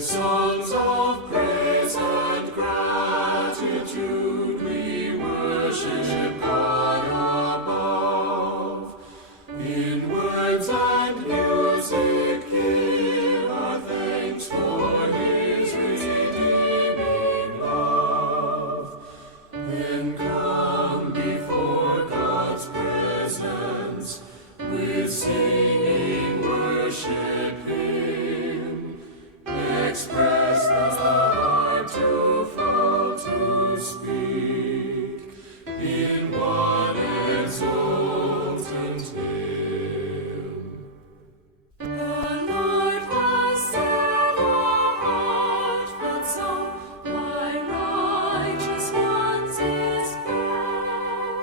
Songs of praise and gratitude we worship God above. In words and music give our thanks for His redeeming love. Then come before God's presence with singing, worship Him. Express the heart too full to speak in one exultant hymn. The Lord has said a heartfelt song, my righteous one's is fair.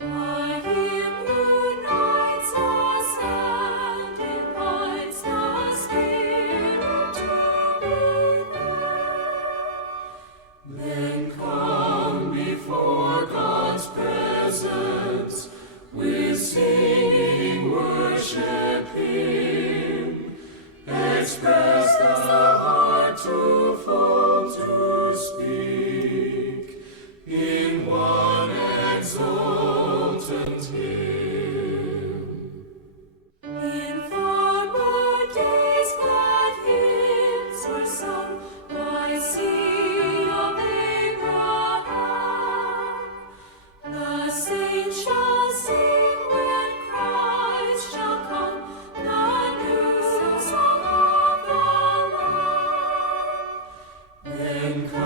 By Him unites us and invites the Spirit to be there. Then come before God's presence with singing, worship Him. Express the heart too full to speak in one exultant hymn. In former days glad hymns were sung by sea of Abraham. The saints shall sing when Christ shall come, the new song of the Lamb. Then come